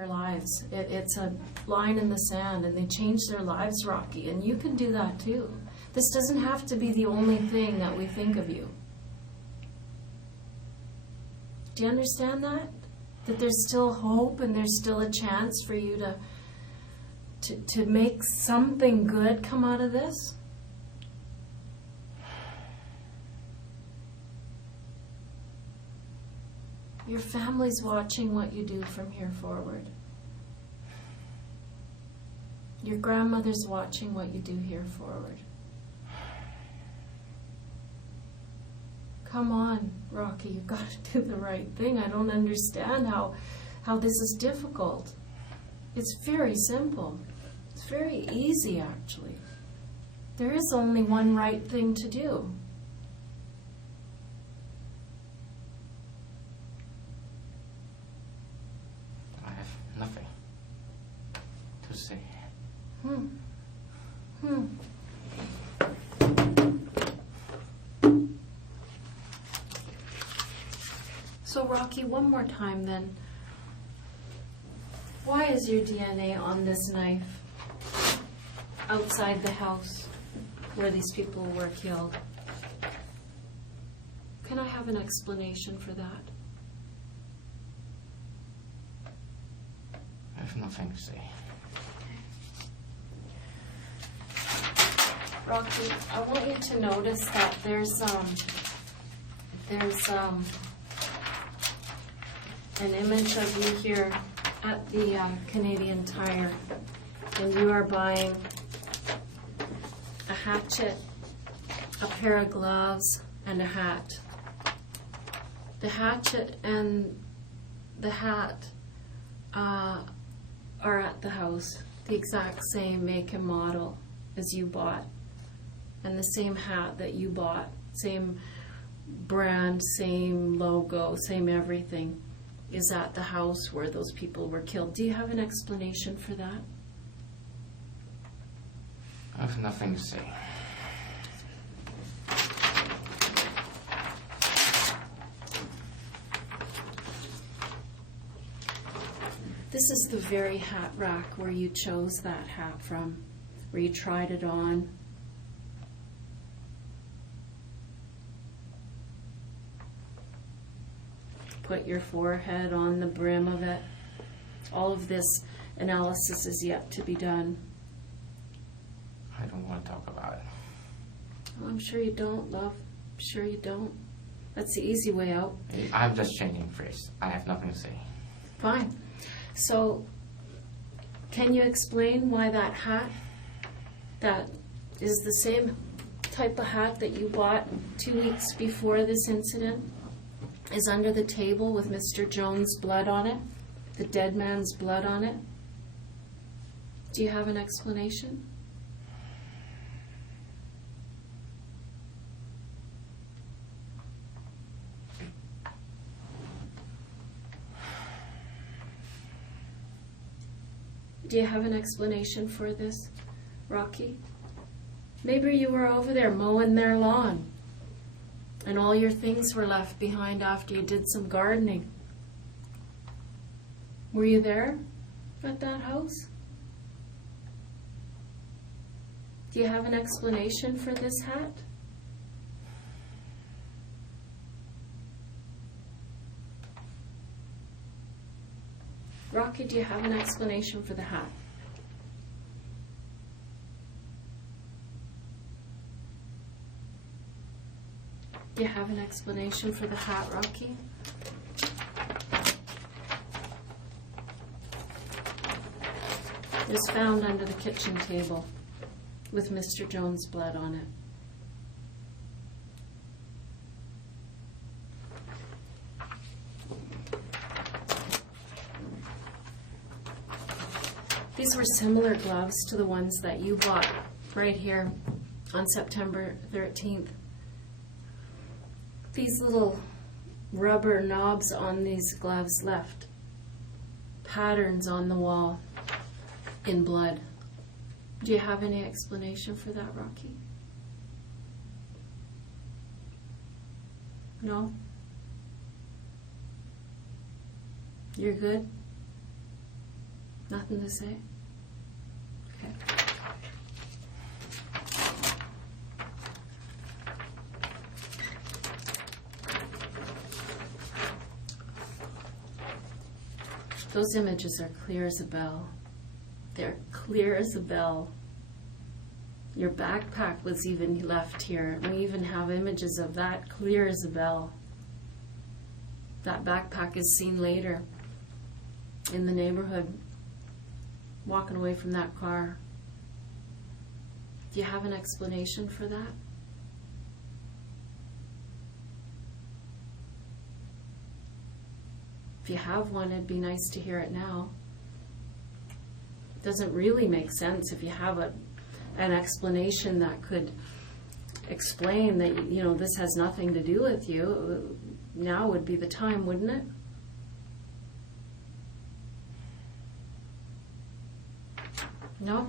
their lives. It's a line in the sand, and they change their lives, Rocky, and you can do that too. This doesn't have to be the only thing that we think of you. Do you understand that? That there's still hope and there's still a chance for you to make something good come out of this? Your family's watching what you do from here forward. Your grandmother's watching what you do here forward. Come on, Rocky, you've got to do the right thing. I don't understand how this is difficult. It's very simple. It's very easy, actually. There is only one right thing to do. I have nothing to say. So, Rocky, one more time then. Why is your DNA on this knife outside the house where these people were killed? Can I have an explanation for that? I have nothing to say. Rocky, I want you to notice that there's an image of you here at the Canadian Tire, and you are buying a hatchet, a pair of gloves, and a hat. The hatchet and the hat are at the house, the exact same make and model as you bought, and the same hat that you bought, same brand, same logo, same everything, is at the house where those people were killed. Do you have an explanation for that? I have nothing to say. This is the very hat rack where you chose that hat from, where you tried it on. Put your forehead on the brim of it. All of this analysis is yet to be done. I don't want to talk about it. Oh, I'm sure you don't, love. I'm sure you don't. That's the easy way out. I'm just changing phrase. I have nothing to say. Fine. So, can you explain why that hat, that is the same type of hat that you bought 2 weeks before this incident, is under the table with Mr. Jones' blood on it, the dead man's blood on it? Do you have an explanation? Do you have an explanation for this, Rocky? Maybe you were over there mowing their lawn, and all your things were left behind after you did some gardening. Were you there at that house? Do you have an explanation for this hat? Rocky, do you have an explanation for the hat? Do you have an explanation for the hat, Rocky? It was found under the kitchen table with Mr. Jones' blood on it. These were similar gloves to the ones that you bought right here on September 13th. These little rubber knobs on these gloves left patterns on the wall in blood. Do you have any explanation for that, Rocky? No? You're good? Nothing to say? Okay. Those images are clear as a bell. They're clear as a bell. Your backpack was even left here. We even have images of that, clear as a bell. That backpack is seen later in the neighborhood, walking away from that car. Do you have an explanation for that? If you have one, it'd be nice to hear it now. It doesn't really make sense if you have an explanation that could explain that, you know, this has nothing to do with you. Now would be the time, wouldn't it? No?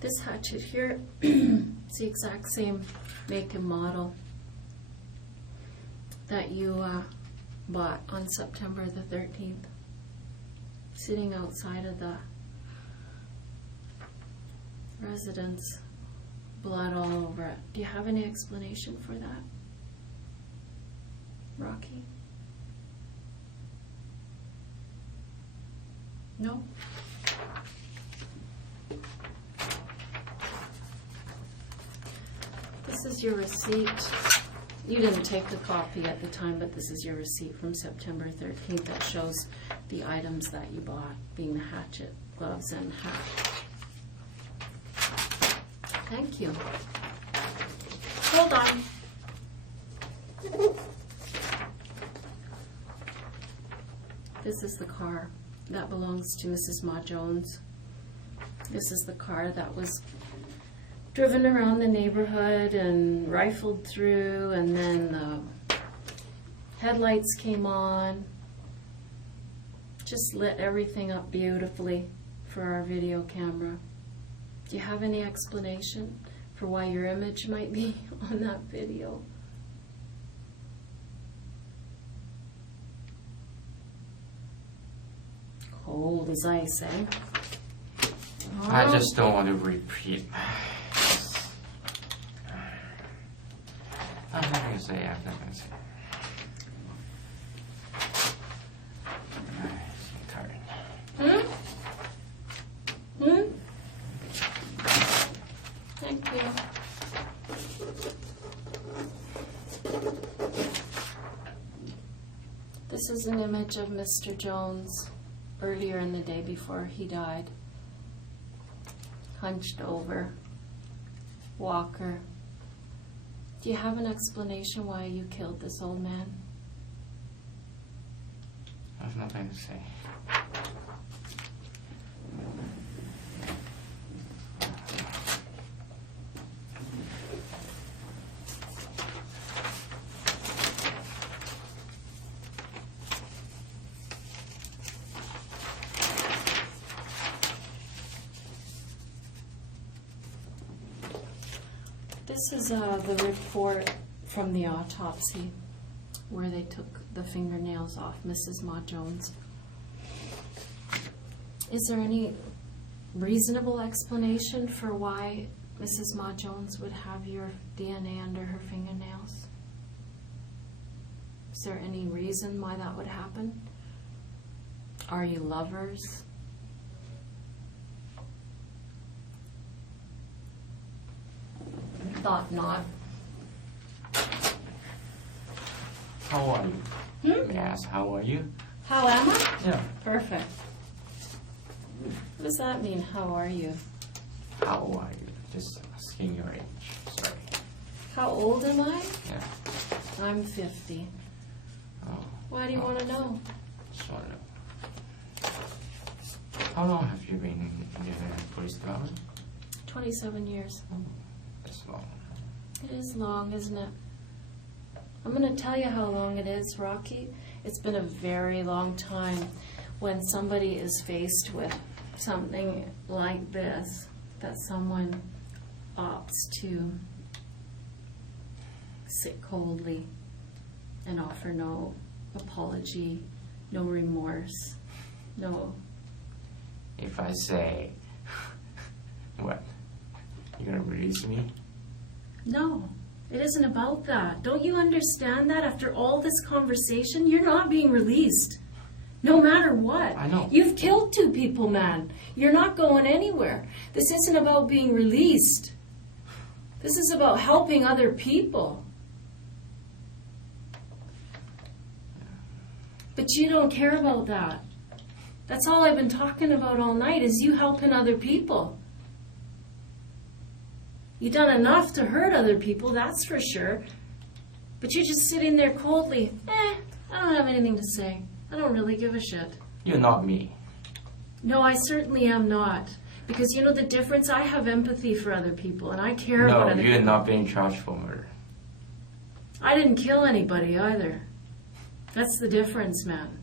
This hatchet here, it's the exact same make and model that you bought on September the 13th, sitting outside of the residence, blood all over it. Do you have any explanation for that, Rocky? No? This is your receipt. You didn't take the copy at the time, but this is your receipt from September 13th that shows the items that you bought, being the hatchet, gloves, and hat. Thank you. Hold on. This is the car that belongs to Mrs. Ma Jones. This is the car that was driven around the neighborhood and rifled through, and then the headlights came on. Just lit everything up beautifully for our video camera. Do you have any explanation for why your image might be on that video? Cold as ice, eh? I just don't want to repeat. I'm not going to say, I'm not going to say. I'm tired. Thank you. This is an image of Mr. Jones earlier in the day before he died. Hunched over, walker. Do you have an explanation why you killed this old man? I have nothing to say. This is the report from the autopsy where they took the fingernails off Mrs. Ma Jones. Is there any reasonable explanation for why Mrs. Ma Jones would have your DNA under her fingernails? Is there any reason why that would happen? Are you lovers? Thought not. How are you? May I ask, how are you? How am I? Yeah. Perfect. What does that mean, how are you? How are you? Just asking your age. Sorry. How old am I? Yeah. I'm 50. Oh. Why do you want to know? Just want to know. How long have you been in the police department? 27 years. That's long. It is long, isn't it? I'm going to tell you how long it is, Rocky. It's been a very long time when somebody is faced with something like this, that someone opts to sit coldly and offer no apology, no remorse, no... If I say, what? You're gonna release me? No, it isn't about that. Don't you understand that after all this conversation, you're not being released? No matter what. I know. You've killed 2 people, man. You're not going anywhere. This isn't about being released. This is about helping other people. But you don't care about that. That's all I've been talking about all night, is you helping other people. You've done enough to hurt other people, that's for sure. But you're just sitting there coldly. I don't have anything to say. I don't really give a shit. You're not me. No, I certainly am not. Because you know the difference? I have empathy for other people, and I care about No, other you're people. not being charged for murder. I didn't kill anybody either. That's the difference, man.